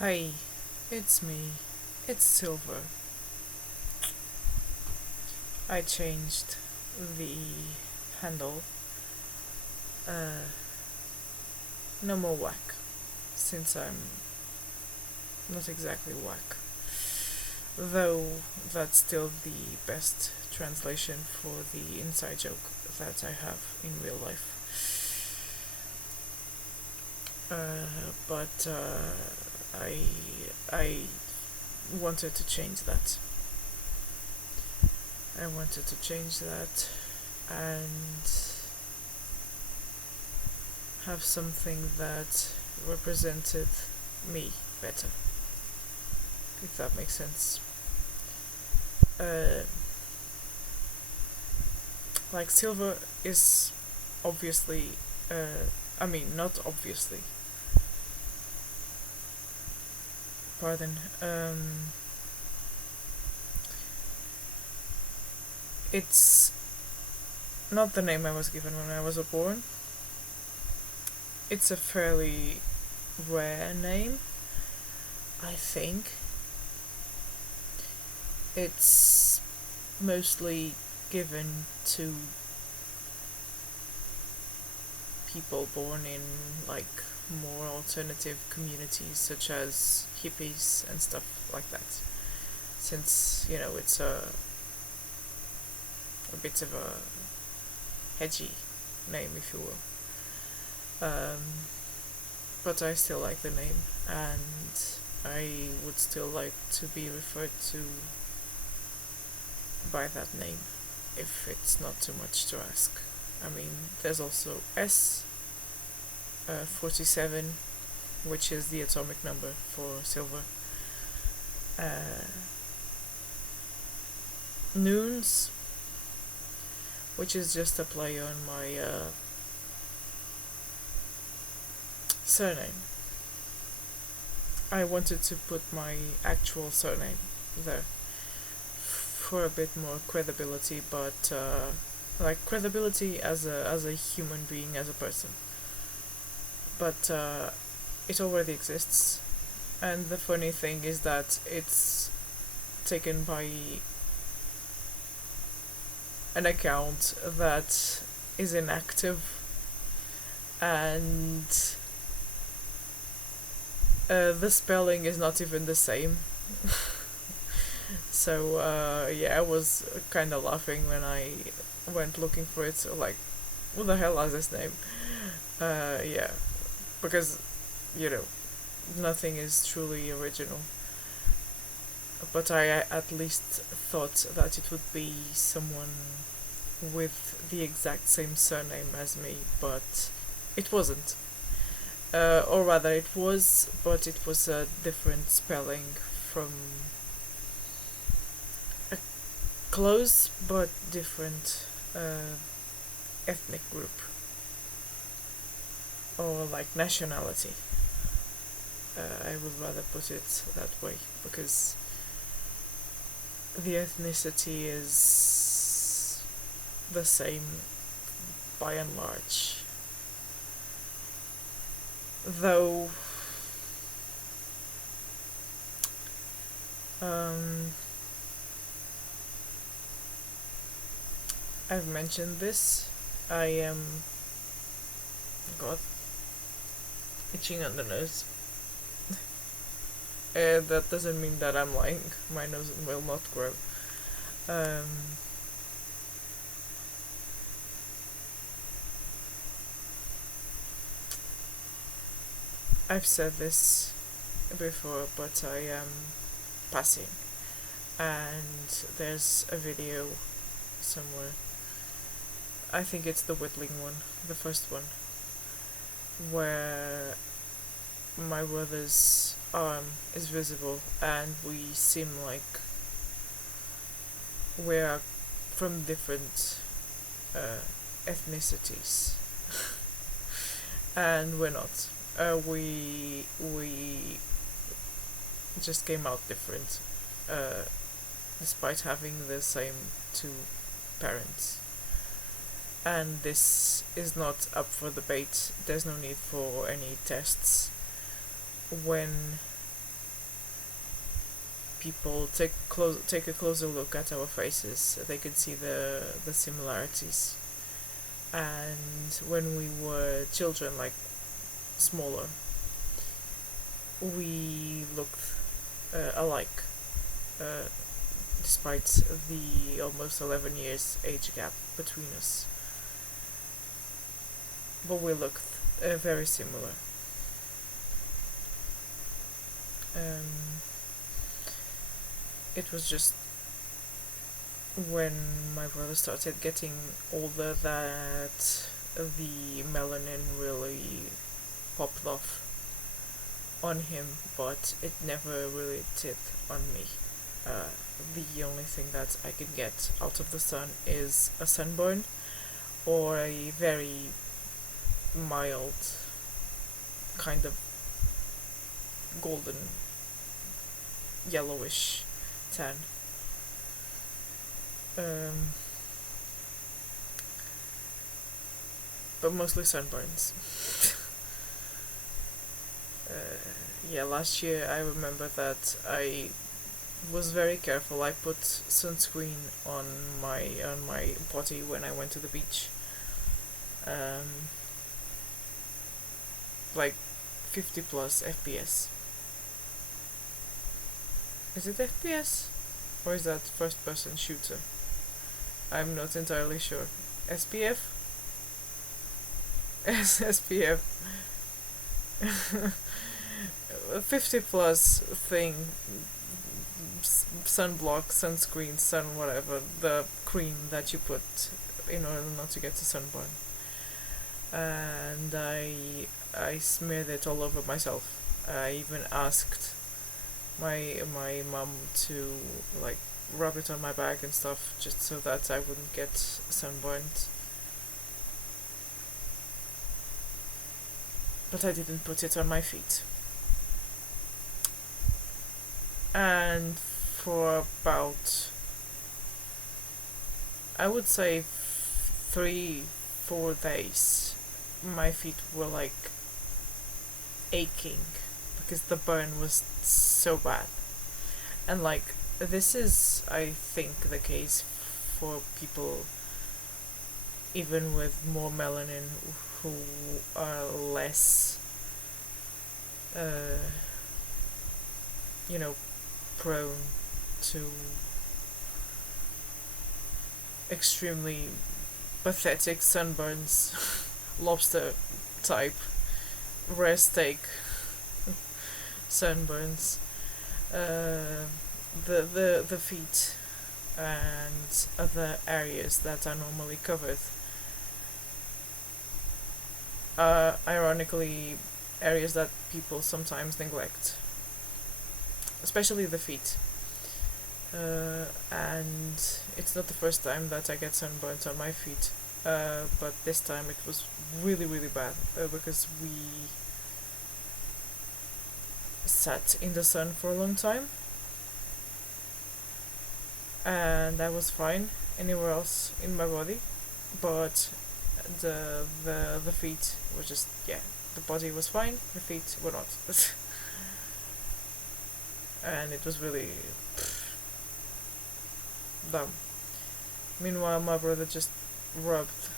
Hi, it's me. It's Silver. I changed the handle. Uh, no more whack, since I'm not exactly whack. Though that's still the best translation for the inside joke that I have in real life. But I wanted to change that. I wanted to change that and have something that represented me better, if that makes sense. Uh, like Silver is obviously, not obviously. Pardon. It's not the name I was given when I was born. It's a fairly rare name, I think. It's mostly given to people born in like more alternative communities such as hippies and stuff like that, since it's a bit of a hedgy name, if you will. But I still like the name, and I would still like to be referred to by that name if it's not too much to ask. I mean, there's also S47, which is the atomic number for silver. Noons, which is just a play on my surname. I wanted to put my actual surname there for a bit more credibility, but like credibility as a human being, as a person. But it already exists, and the funny thing is that it's taken by an account that is inactive, and the spelling is not even the same. So I was kind of laughing when I went looking for it. So like, who the hell has this name? Because nothing is truly original. But I at least thought that it would be someone with the exact same surname as me, but it wasn't. Or rather, it was, but it was a different spelling from a close but different ethnic group, or like nationality. I would rather put it that way, because the ethnicity is the same by and large. Though I've mentioned this, I am God itching on the nose. That doesn't mean that I'm lying. My nose will not grow. I've said this before, but I am passing, and there's a video somewhere. I think it's the whittling one, the first one, where my brother's arm is visible, and we seem like we're from different ethnicities, and we're not. We just came out different, despite having the same two parents. And this is not up for debate. There's no need for any tests. When people take a closer look at our faces, they can see the similarities. And when we were children, like smaller, we looked alike, despite the almost 11 years age gap between us. But we looked very similar. It was just when my brother started getting older that the melanin really popped off on him, but it never really did on me. The only thing that I can get out of the sun is a sunburn or a very mild kind of golden yellowish tan. But mostly sunburns. Last year I remember that I was very careful. I put sunscreen on my body when I went to the beach. Like 50 plus FPS. Is it FPS? Or is that first person shooter? I'm not entirely sure. SPF? SPF. 50 plus thing, sunblock, sunscreen, sun whatever, the cream that you put in order not to get a sunburn. And I smeared it all over myself. I even asked my mom to like rub it on my back and stuff, just so that I wouldn't get sunburned. But I didn't put it on my feet. And for about, I would say 3-4 days, my feet were like aching because the burn was so bad. And like, this is, I think, the case for people even with more melanin who are less prone to extremely pathetic sunburns, lobster type, rare steak sunburns. The feet and other areas that are normally covered are ironically areas that people sometimes neglect, especially the feet. And it's not the first time that I get sunburnt on my feet, but this time it was really, really bad, because we sat in the sun for a long time, and I was fine anywhere else in my body, but the feet were just, the body was fine, the feet were not. And it was really dumb. Meanwhile, my brother just rubbed,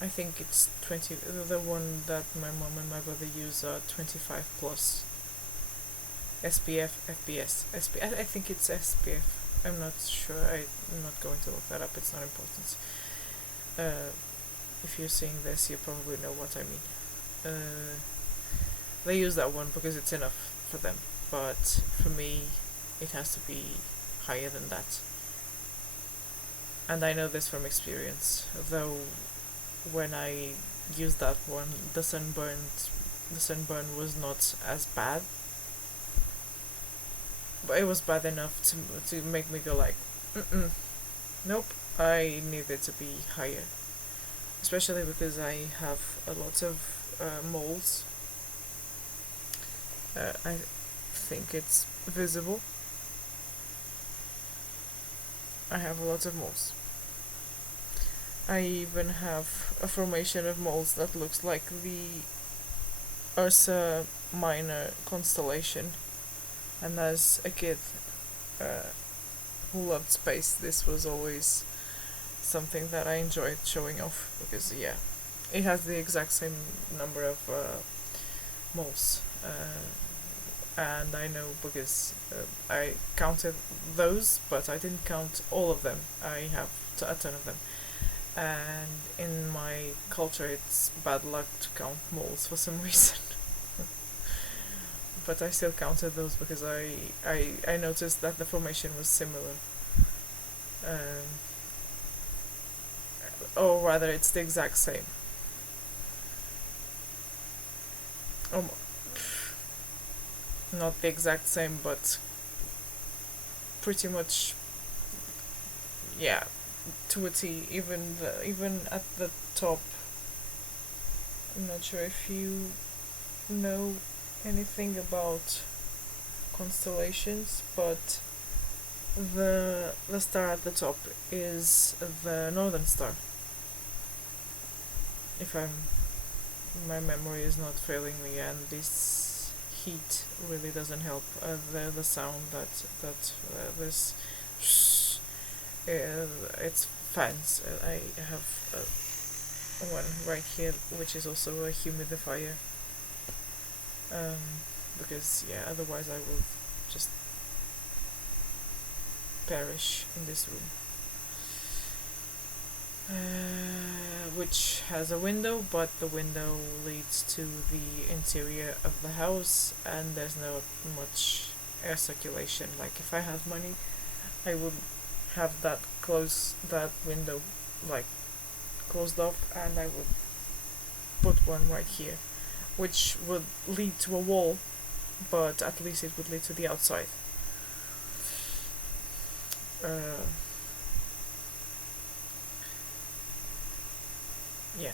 I think it's 20, the one that my mom and my brother use are 25 plus SPF, FPS, I think it's SPF, I'm not sure, I'm not going to look that up, it's not important. If you're seeing this, you probably know what I mean. They use that one because it's enough for them, but for me it has to be higher than that. And I know this from experience, though when I used that one, the sunburn was not as bad, but it was bad enough to make me go like, nope, I need it to be higher, especially because I have a lot of moles. I think it's visible. I have a lot of moles. I even have a formation of moles that looks like the Ursa Minor constellation, And as a kid uh, who loved space, this was always something that I enjoyed showing off because, yeah, it has the exact same number of moles. And I know because I counted those, but I didn't count all of them. I have a ton of them. And in my culture, it's bad luck to count moles for some reason. But I still counted those because I noticed that the formation was similar. Um, or rather, it's the exact same. Um, Not the exact same, but pretty much, yeah, to a T. Even at the top. I'm not sure if you know anything about constellations, but the star at the top is the Northern Star. If my memory is not failing me, and this heat really doesn't help. The sound that this it's fans. I have one right here, which is also a humidifier. Because yeah, otherwise I will just perish in this room. Which has a window, but the window leads to the interior of the house, and there's no much air circulation. Like if I had money, I would have that window like closed off, and I would put one right here, which would lead to a wall, but at least it would lead to the outside. Yeah.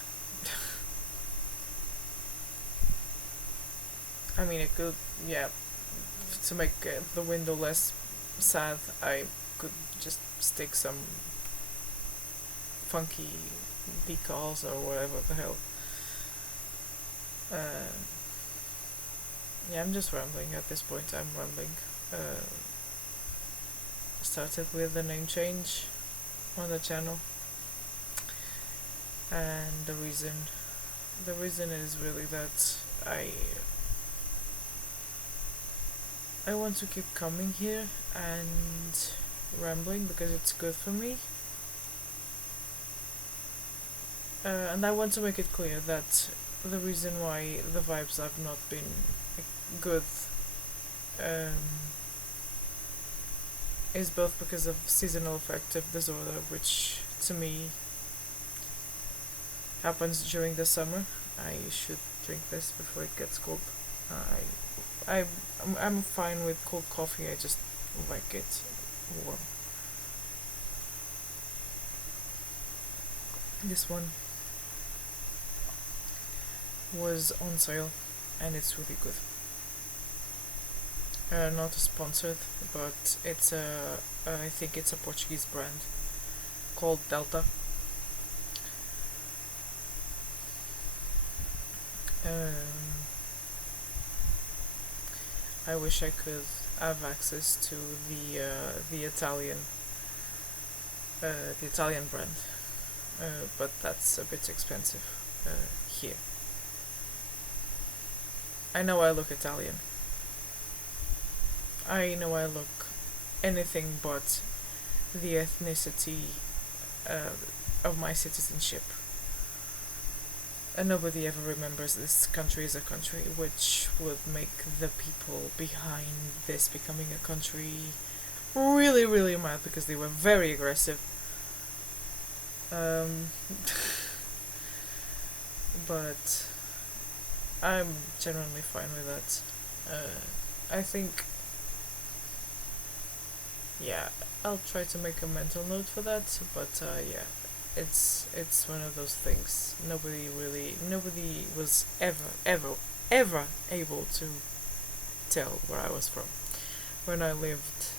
I mean, it could, yeah, to make the window less sad, I could just stick some funky decals or whatever the hell. Yeah, I'm just rambling at this point. I'm rambling. Started with the name change on the channel, and the reason is really that I want to keep coming here and rambling because it's good for me. And I want to make it clear that the reason why the vibes have not been good is both because of seasonal affective disorder, which to me happens during the summer. I should drink this before it gets cold. I'm fine with cold coffee. I just like it warm. This one was on sale, and it's really good. Not sponsored, but it's I think it's a Portuguese brand called Delta. I wish I could have access to the Italian brand, but that's a bit expensive here. I know I look Italian. I know I look anything but the ethnicity of my citizenship. And nobody ever remembers this country as a country, which would make the people behind this becoming a country really, really mad because they were very aggressive. But I'm generally fine with that. I think, yeah, I'll try to make a mental note for that, but yeah, it's one of those things. Nobody was ever able to tell where I was from when I lived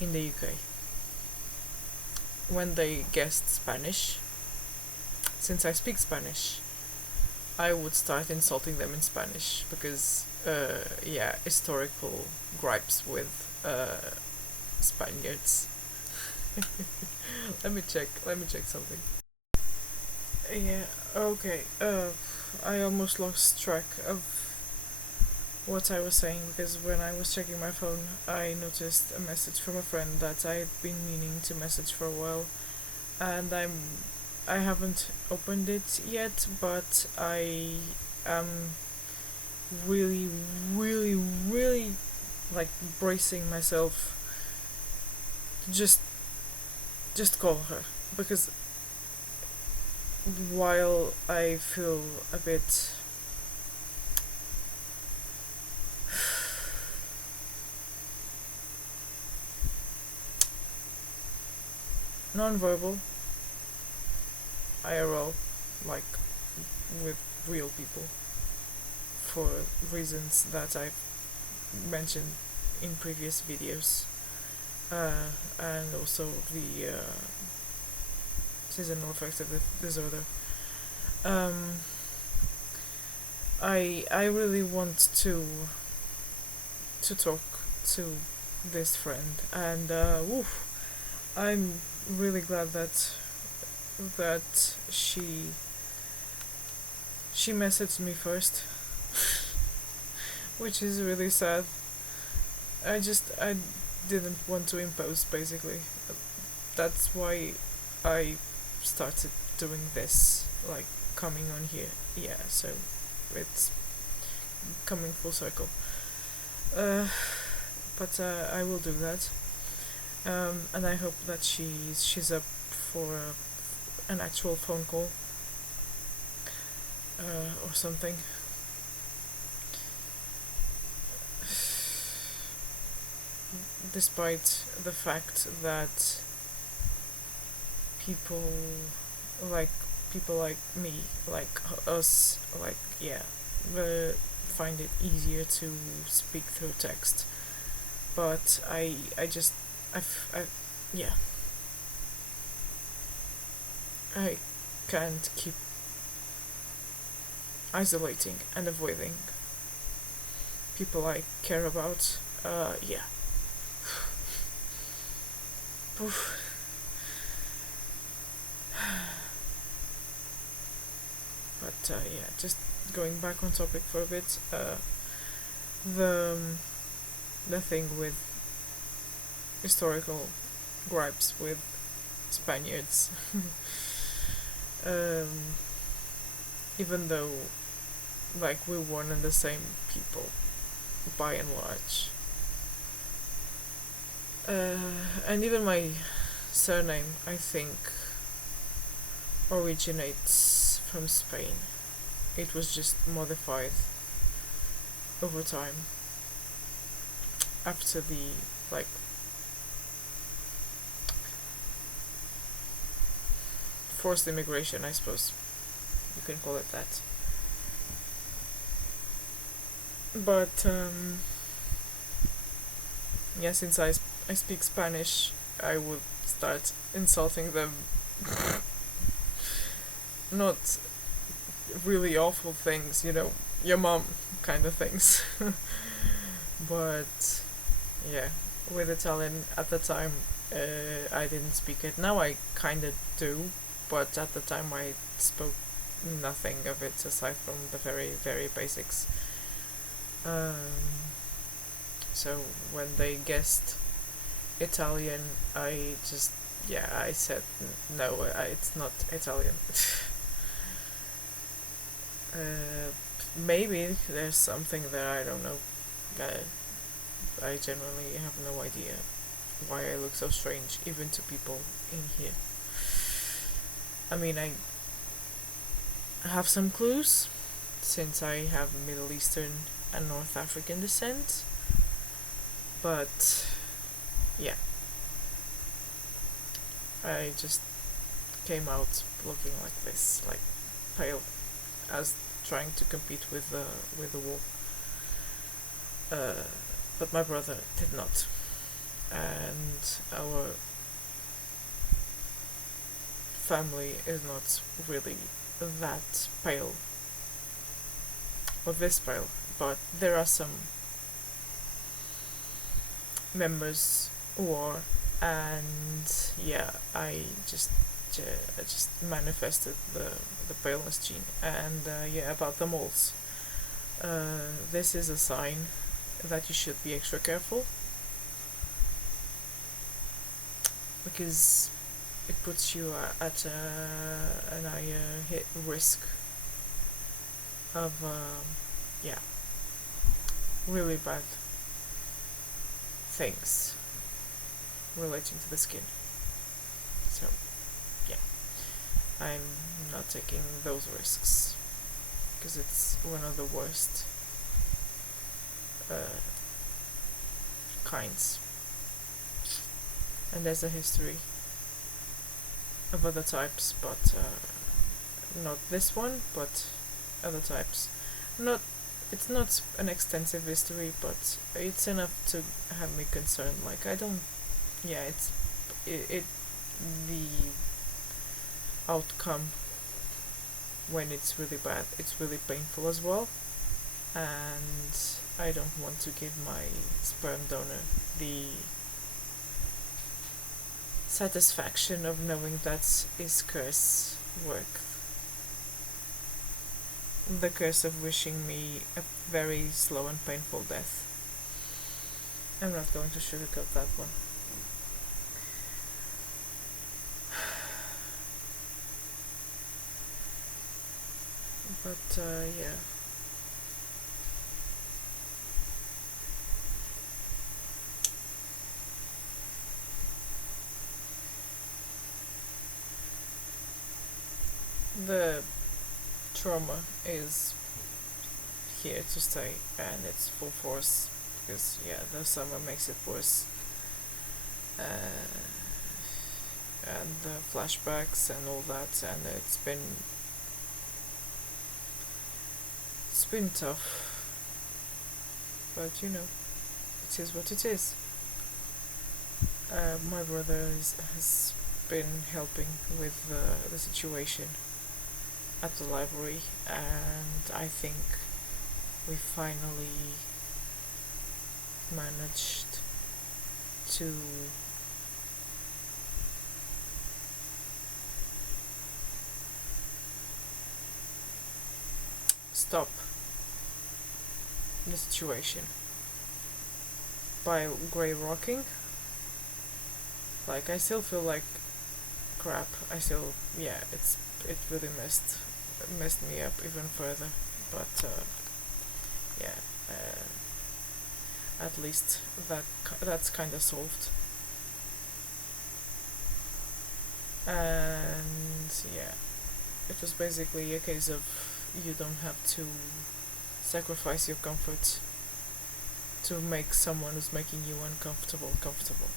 in the UK. When they guessed Spanish, since I speak Spanish, I would start insulting them in Spanish because, yeah, historical gripes with Spaniards. Let me check something. Yeah, okay. I almost lost track of what I was saying because when I was checking my phone, I noticed a message from a friend that I've been meaning to message for a while, and I haven't opened it yet, but I am really, really, really like bracing myself to just call her because while I feel a bit non-verbal IRL, like with real people, for reasons that I've mentioned in previous videos, and also the seasonal affective disorder. Um, I really want to talk to this friend, and I'm really glad that she messaged me first, which is really sad. I didn't want to impose, basically. That's why I started doing this, like coming on here. Yeah, so it's coming full circle. Uh, but I will do that. And I hope that she's up for an actual phone call or something. Despite the fact that people like people like me, like us, like yeah, find it easier to speak through text. But I just I yeah, I can't keep isolating and avoiding people I care about. Yeah. But yeah, just going back on topic for a bit. The the thing with historical gripes with Spaniards. um, Even though, like, we're one and the same people, by and large. And even my surname, I think, originates from Spain. It was just modified over time after the, like, forced immigration, I suppose you can call it that. But yeah, since I speak Spanish, I would start insulting them. Not really awful things, your mom kind of things. But yeah, with Italian at the time, I didn't speak it. Now I kind of do, but at the time I spoke nothing of it aside from the very, very basics. So when they guessed Italian, I just, yeah, I said no, it's not Italian. Maybe there's something there, I don't know. I generally have no idea why I look so strange, even to people in here. I mean, I have some clues, since I have Middle Eastern and North African descent, but yeah, I just came out looking like this, like pale, as trying to compete with the war. But my brother did not, and our family is not really that pale for this pile, but there are some members who are, and yeah, I just manifested the paleness gene, and yeah, about the moles. This is a sign that you should be extra careful, because it puts you at an higher hit risk of yeah, really bad things relating to the skin. So yeah, I'm not taking those risks because it's one of the worst kinds, and there's a history of other types, but not this one, but other types. Not It's not an extensive history, but it's enough to have me concerned. Like, I don't, yeah, it the outcome when it's really bad, it's really painful as well, and I don't want to give my sperm donor the satisfaction of knowing that his curse worked. The curse of wishing me a very slow and painful death. I'm not going to sugarcoat that one. But yeah. The trauma is here to stay, and it's full force, because yeah, the summer makes it worse, and the flashbacks and all that, and it's been tough, but you know, it is what it is. My brother has been helping with the situation at the library, and I think we finally managed to stop the situation by grey rocking. Like, I still feel like crap. It really messed me up even further, but yeah, at least that's kind of solved. And yeah, it was basically a case of you don't have to sacrifice your comfort to make someone who's making you uncomfortable comfortable.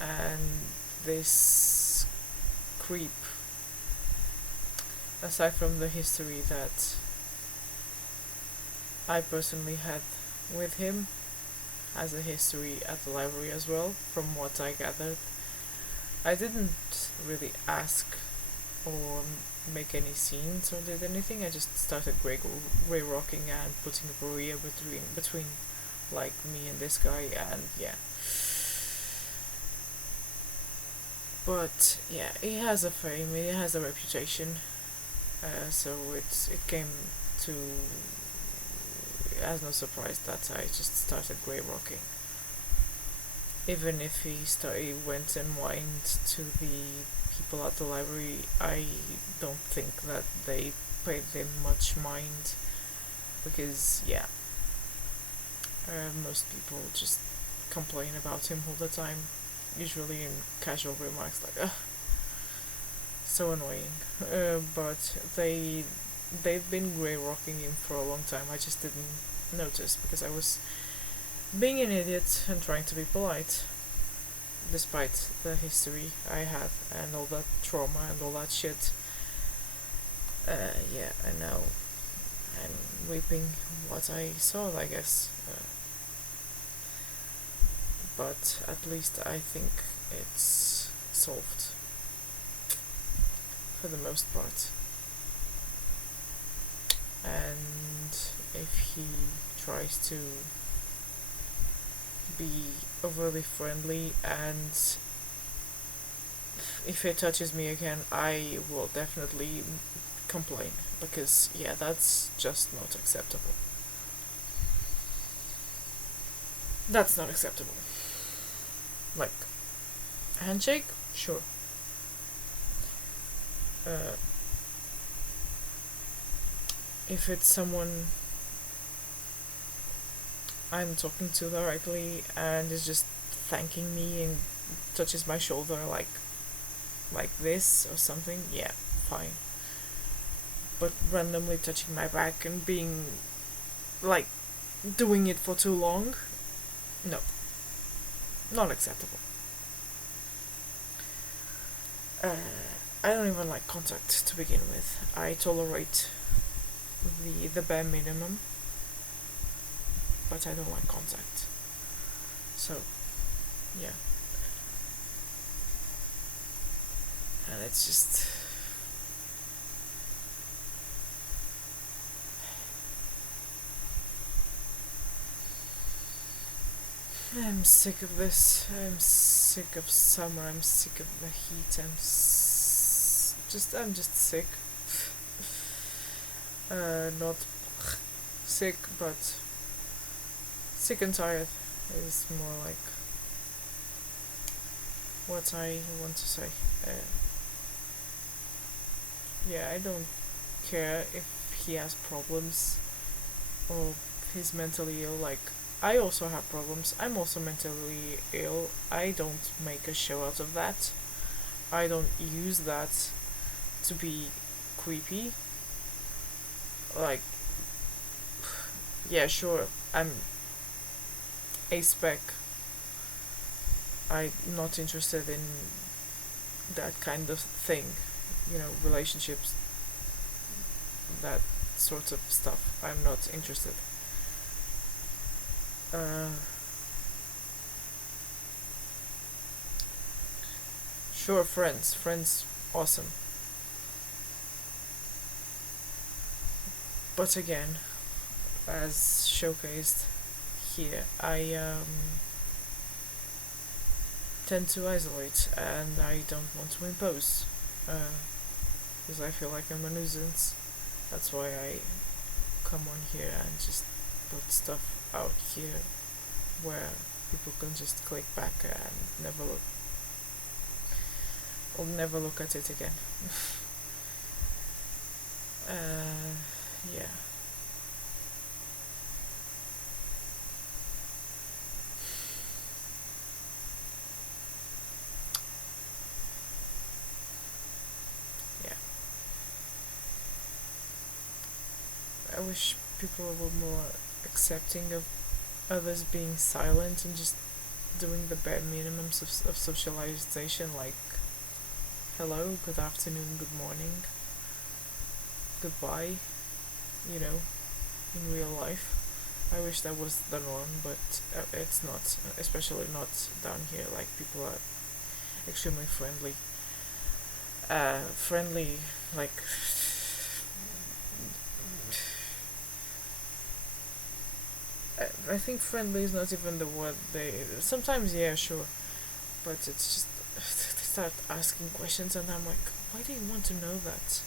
And this creep, aside from the history that I personally had with him, has a history at the library as well, from what I gathered. I didn't really ask or make any scenes or did anything. I just started grey rocking and putting a barrier between like me and this guy, and yeah. But yeah, he has a fame, he has a reputation, so it came to as no surprise that I just started grey rocking. Even if he went and whined to the people at the library, I don't think that they paid him much mind, because yeah, most people just complain about him all the time, usually in casual remarks like, ugh, so annoying. But they've been grey rocking him for a long time. I just didn't notice because I was being an idiot and trying to be polite, despite the history I had and all that trauma and all that shit. Yeah, I know. I'm weeping what I saw, I guess. But at least I think it's solved for the most part. he tries to be overly friendly, and if he touches me again, I will definitely complain, because yeah, that's just not acceptable. That's not acceptable. Like, handshake? Sure. Uh, if it's someone I'm talking to directly and is just thanking me and touches my shoulder like this or something, yeah, fine. But randomly touching my back and being like doing it for too long, no, not acceptable. Uh, I don't even like contact to begin with. I tolerate the bare minimum, but I don't like contact. So, yeah. And it's just. I'm sick of this. I'm sick of summer. I'm sick of the heat. I'm just sick. Not sick, but sick and tired is more like what I want to say. Yeah, I don't care if he has problems or he's mentally ill. Like, I also have problems. I'm also mentally ill. I don't make a show out of that. I don't use that to be creepy. Like, yeah, sure, I'm a spec. I'm not interested in that kind of thing. Relationships, that sort of stuff. I'm not interested. Sure, friends, awesome. But again, as showcased here, I tend to isolate, and I don't want to impose, because I feel like I'm a nuisance. That's why I come on here and just put stuff out here where people can just click back and never look at it again. Yeah. Yeah. I wish people were more accepting of others being silent and just doing the bare minimums of socialization, like hello, good afternoon, good morning, goodbye, in real life. I wish that was the norm, but it's not, especially not down here. Like, people are extremely friendly. Friendly, like, I think friendly is not even the word they. Sometimes, yeah, sure, but it's just they start asking questions, and I'm like, why do you want to know that?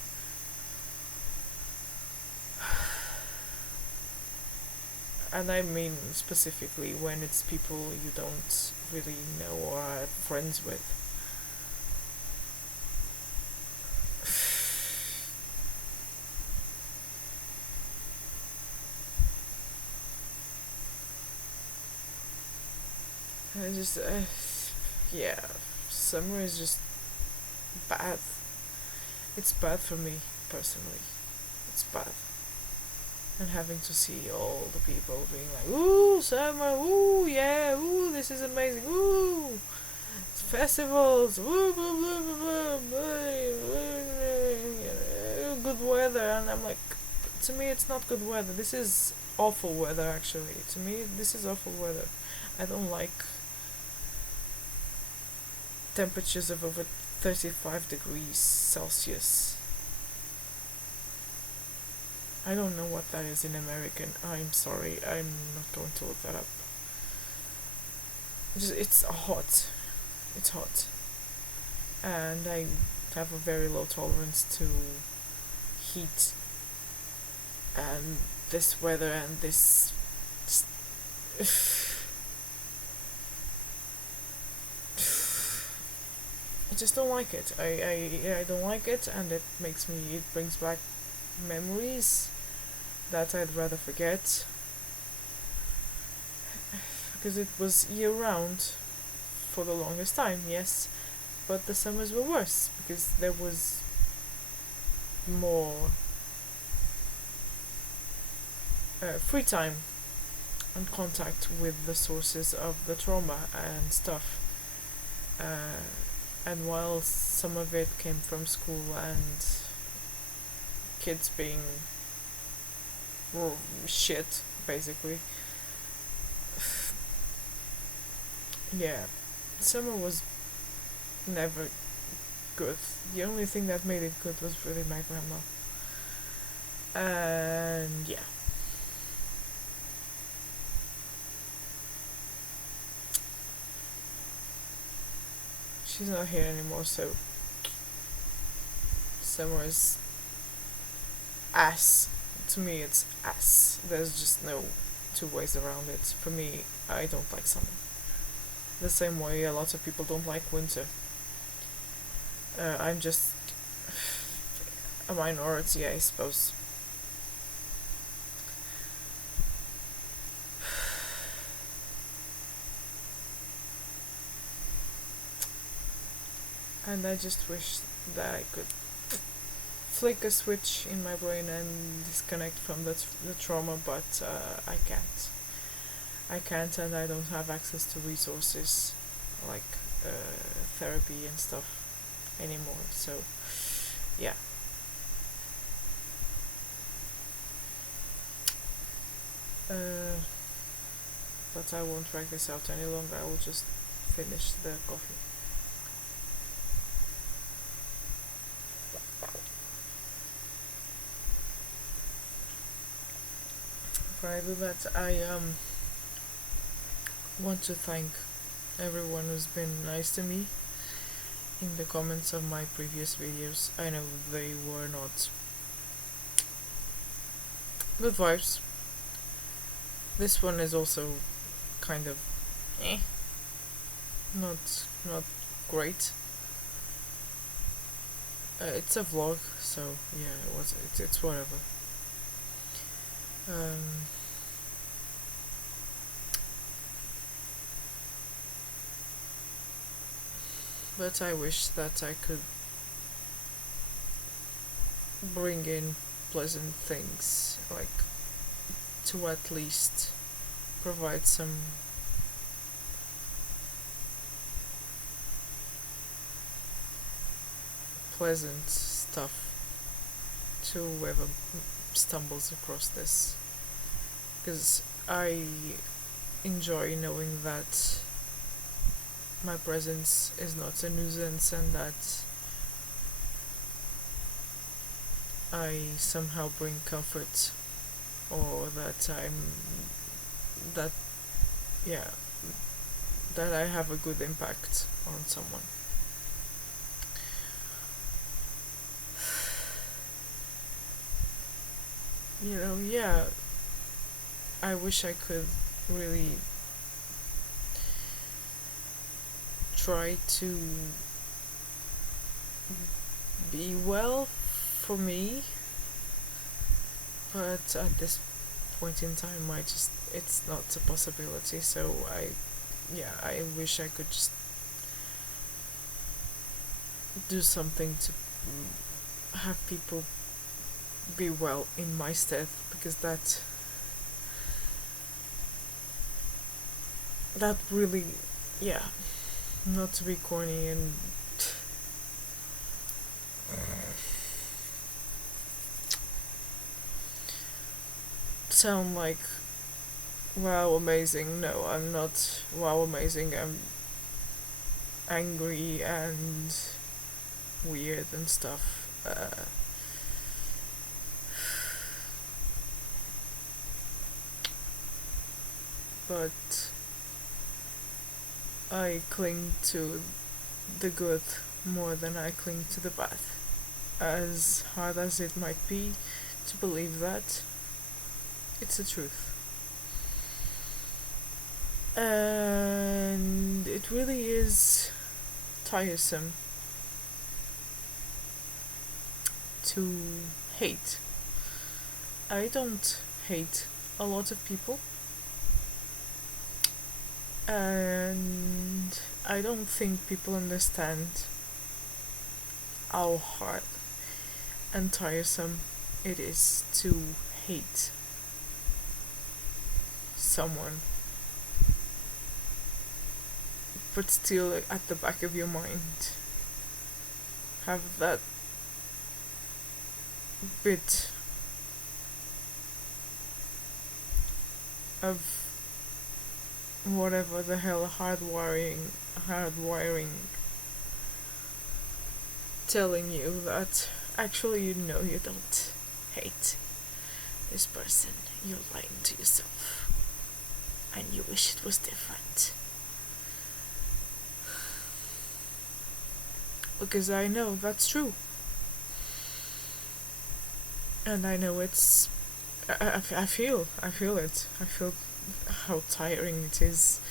And I mean specifically when it's people you don't really know or are friends with. I just, yeah, summer is just bad. It's bad for me, personally. It's bad. And having to see all the people being like, ooh, summer, ooh, yeah, ooh, this is amazing, ooh, festivals, ooh, blah, blah, blah, blah, blah, good weather. And I'm like, to me, it's not good weather. This is awful weather, actually. To me, this is awful weather. I don't like temperatures of over 35 degrees Celsius. I don't know what that is in American. I'm sorry, I'm not going to look that up. It's hot. It's hot. And I have a very low tolerance to heat and this weather and this. I just don't like it. I don't like it, and it brings back memories that I'd rather forget, because it was year round for the longest time, yes, but the summers were worse because there was more free time and contact with the sources of the trauma and stuff. And while some of it came from school and kids being shit, basically, yeah, summer was never good. The only thing that made it good was really my grandma. And yeah. She's not here anymore, so summer is ass. To me, it's ass. There's just no two ways around it. For me, I don't like summer. The same way a lot of people don't like winter. I'm just a minority, I suppose. And I just wish that I could flick a switch in my brain and disconnect from the trauma, but I can't. I can't, and I don't have access to resources like therapy and stuff anymore. So, yeah. But I won't drag this out any longer. I will just finish the coffee. Before I do that, I want to thank everyone who's been nice to me in the comments of my previous videos. I know they were not good vibes. This one is also kind of not great. It's a vlog, so yeah, it's whatever. But I wish that I could bring in pleasant things, like to at least provide some pleasant stuff to whoever stumbles across this, because I enjoy knowing that my presence is not a nuisance and that I somehow bring comfort, or that that I have a good impact on someone. Yeah, I wish I could really try to be well for me, but at this point in time, it's not a possibility. So I wish I could just do something to have people be well in my stead, because that really, yeah, not to be corny and sound like wow amazing. No, I'm not wow amazing. I'm angry and weird and stuff. but I cling to the good more than I cling to the bad. As hard as it might be to believe that, it's the truth. And it really is tiresome to hate. I don't hate a lot of people, and I don't think people understand how hard and tiresome it is to hate someone, but still at the back of your mind have that bit of whatever the hell hardwiring telling you that actually you know you don't hate this person. You're lying to yourself and you wish it was different. Because I know that's true. And I know it's I feel it. I feel how tiring it is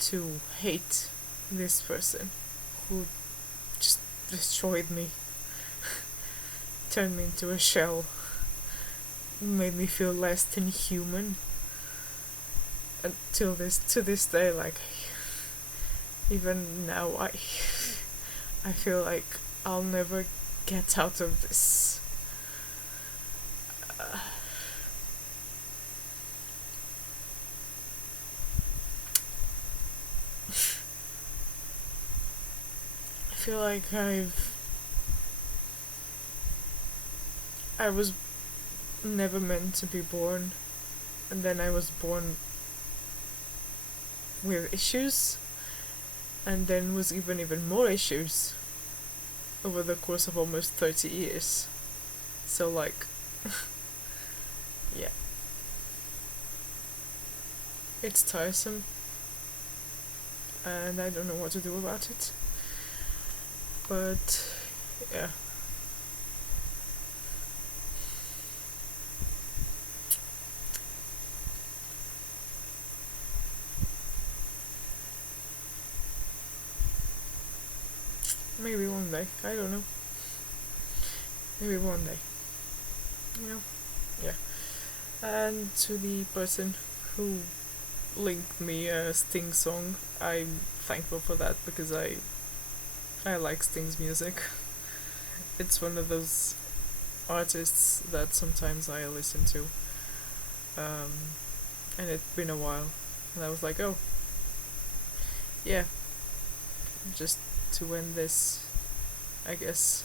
to hate this person who just destroyed me, turned me into a shell, made me feel less than human. Until to this day, like, even now, I feel like I'll never get out of this. I feel like I was never meant to be born, and then I was born with issues, and then was even more issues over the course of almost 30 years. So, like, yeah. It's tiresome, and I don't know what to do about it. But, yeah. Maybe one day, I don't know. Maybe one day. You know? Yeah. And to the person who linked me a Sting song, I'm thankful for that, because I like Sting's music. It's one of those artists that sometimes I listen to. And it's been a while. And I was like, oh, yeah. Just to end this, I guess,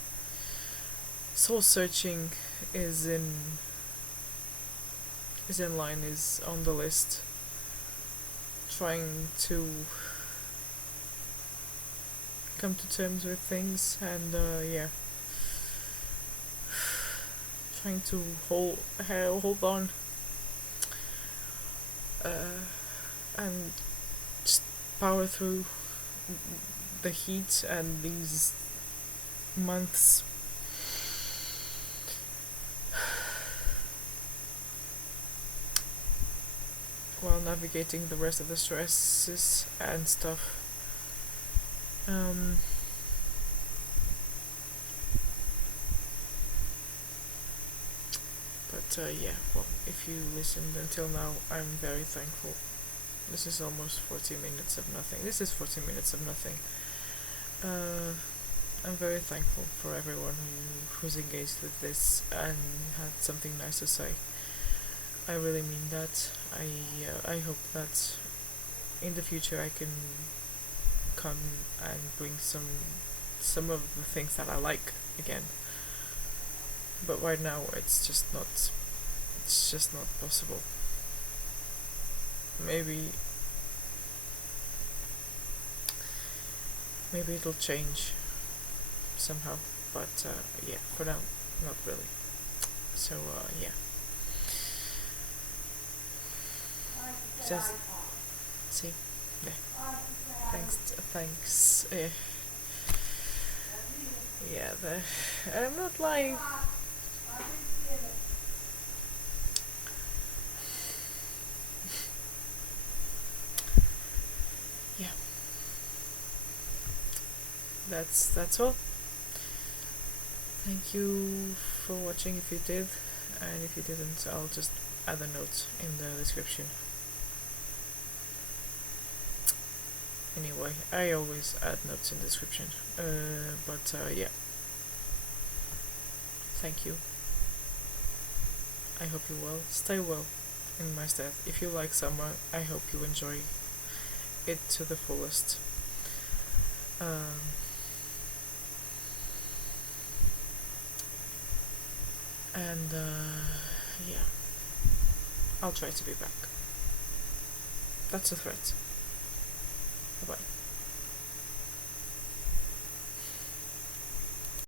soul searching is in line, is on the list. Trying to come to terms with things, and yeah, trying to hold on, and just power through the heat and these months. While navigating the rest of the stresses and stuff. But yeah, well, if you listened until now, I'm very thankful. This is almost 40 minutes of nothing. This is 40 minutes of nothing. I'm very thankful for everyone who's engaged with this and had something nice to say. I really mean that. I hope that in the future I can come and bring some of the things that I like again. But right now it's just not possible. Maybe it'll change somehow, but yeah, for now, not really. So yeah. Just See? Yeah. Thanks. Yeah, I'm not lying. Yeah, that's all. Thank you for watching if you did, and if you didn't, I'll just add a note in the description. Anyway, I always add notes in the description. But yeah. Thank you. I hope you well. Stay well in my stead. If you like summer, I hope you enjoy it to the fullest. And yeah, I'll try to be back. That's a threat. Bye bye.